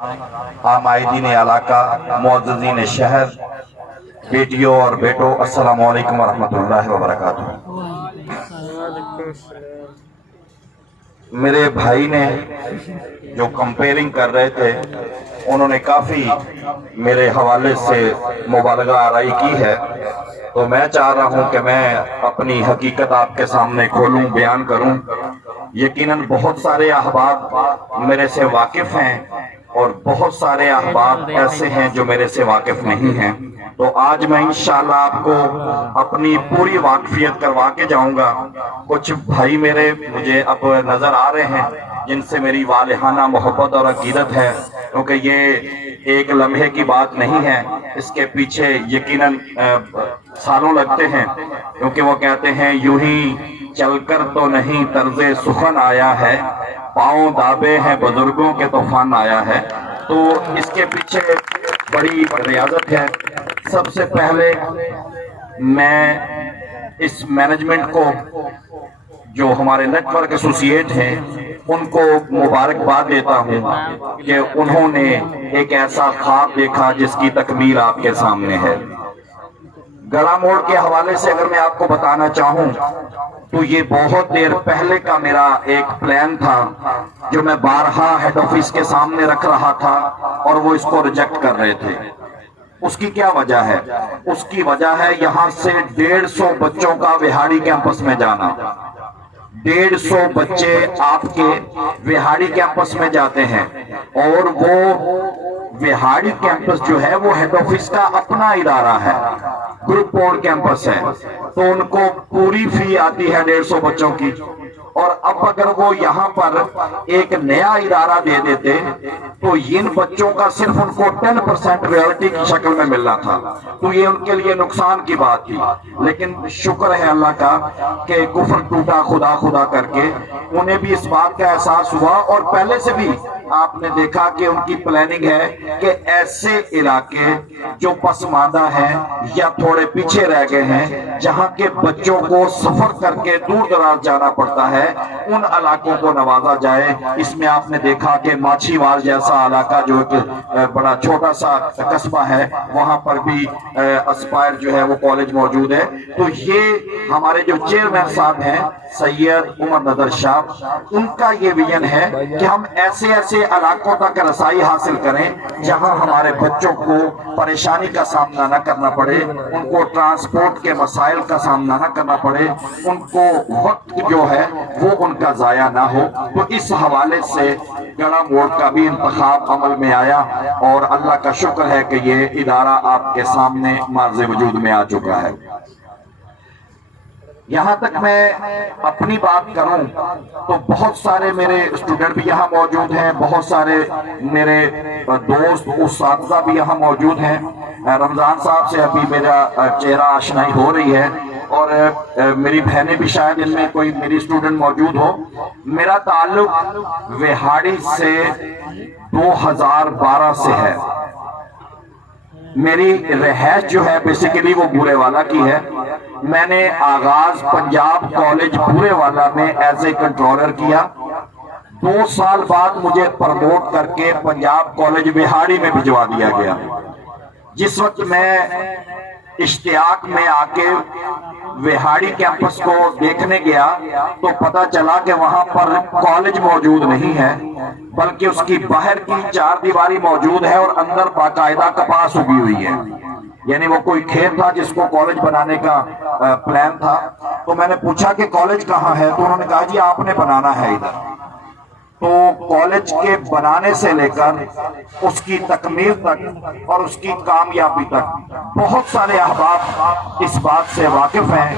आमाइदीन इलाका, मुअज़्ज़िज़ीन शहर, बेटियों और बेटों, अस्सलामु अलैकुम वरहमतुल्लाहि वबरकातुहू। मेरे भाई ने जो कंपेयरिंग कर रहे थे, उन्होंने काफ़ी मेरे हवाले से मुबालगा आराई की है, तो मैं चाह रहा हूं कि मैं अपनी हकीकत आपके सामने खोलूं, बयान करूं। यकीनन बहुत सारे अहबाब मेरे से वाकिफ हैं और बहुत सारे अहबाब ऐसे हैं जो मेरे से वाकिफ नहीं हैं। तो आज मैं इंशाअल्लाह आपको अपनी पूरी वाकफियत करवा के जाऊंगा। कुछ भाई मेरे मुझे अब नजर आ रहे हैं जिनसे मेरी वालिहाना मोहब्बत और अकीदत है, क्योंकि ये एक लम्हे की बात नहीं है, इसके पीछे यकीनन सालों लगते हैं, क्योंकि वो कहते हैं यूं ही चलकर तो नहीं तर्ज़े सुखन आया है, पाँव दाबे हैं बुजुर्गों के तूफान आया है। तो इसके पीछे बड़ी रियाजत है। सबसे पहले मैं इस मैनेजमेंट को, जो हमारे नेटवर्क एसोसिएट हैं, उनको मुबारकबाद देता हूं कि उन्होंने एक ऐसा ख्वाब देखा जिसकी तकमील आपके सामने है। गड़ा मोड़ के हवाले से अगर मैं आपको बताना चाहूं तो ये बहुत देर पहले का मेरा एक प्लान था, जो मैं बारहा हेड ऑफिस के सामने रख रहा था और वो इसको रिजेक्ट कर रहे थे। उसकी क्या वजह है? उसकी वजह है यहाँ से 150 बच्चों का विहाड़ी कैंपस में जाना। 150 बच्चे आपके विहाड़ी कैंपस में जाते हैं, और वो विहाड़ी कैंपस जो है वो हेड ऑफिस का अपना इदारा है, ग्रुप बोर्ड कैंपस है, तो उनको पूरी फी आती है 150 बच्चों की। और अब अगर वो यहाँ पर एक नया इदारा दे देते तो इन बच्चों का सिर्फ उनको 10% रॉयल्टी की शक्ल में मिलना था, तो ये उनके लिए नुकसान की बात थी। लेकिन शुक्र है अल्लाह का कि कुफ्र टूटा खुदा खुदा करके उन्हें भी इस बात का एहसास हुआ, और पहले से भी आपने देखा कि उनकी प्लानिंग है कि ऐसे इलाके जो पसमानदा हैं या थोड़े पीछे रह गए हैं, जहां के बच्चों को सफर करके दूर दराज जाना पड़ता है, उन इलाकों को नवाजा जाए। इसमें आपने देखा कि माछीवाल जैसा इलाका जो एक बड़ा छोटा सा कस्बा है, वहां पर भी एस्पायर जो है वो कॉलेज मौजूद है। तो ये हमारे जो चेयरमैन साहब हैं सैयद उमर नदर शाह, उनका ये विजन है कि हम ऐसे ऐसे इलाकों तक रसाई हासिल करें जहां हमारे बच्चों को परेशानी का सामना न करना पड़े, उनको ट्रांसपोर्ट के मसाइल का सामना न करना पड़े, उनको वक्त जो है वो उनका जाया ना हो। तो इस हवाले से गड़ा मोड़ का भी इंतखाब अमल में आया, और अल्लाह का शुक्र है कि ये इदारा आपके सामने मार्ज़े वजूद में आ चुका है। यहाँ तक मैं अपनी बात करूं तो बहुत सारे मेरे स्टूडेंट भी यहाँ मौजूद हैं, बहुत सारे मेरे दोस्त उस्ताद भी यहाँ मौजूद हैं। रमजान साहब से अभी मेरा चेहरा आशनाई हो रही है, और मेरी बहनें भी शायद इनमें कोई मेरी स्टूडेंट मौजूद हो। मेरा ताल्लुक विहाड़ी से 2012 से है। मेरी रहائش जो है बेसिकली वो बूरेवाला की है। मैंने आगाज पंजाब कॉलेज बूरेवाला में एज ए कंट्रोलर किया। 2 साल बाद मुझे प्रमोट करके पंजाब कॉलेज विहाड़ी में भिजवा दिया गया। जिस वक्त मैं इश्तियाक में आके विहाड़ी कैंपस को देखने गया तो पता चला कि वहां पर कॉलेज मौजूद नहीं है, बल्कि उसकी बाहर की 4 दीवारी मौजूद है और अंदर बाकायदा कपास उगी हुई है। यानी वो कोई खेत था जिसको कॉलेज बनाने का प्लान था। तो मैंने पूछा कि कॉलेज कहाँ है, तो उन्होंने कहा जी आपने बनाना है इधर। तो कॉलेज के बनाने से लेकर उसकी तकमील तक और उसकी कामयाबी तक बहुत सारे अहबाब इस बात से वाकिफ हैं।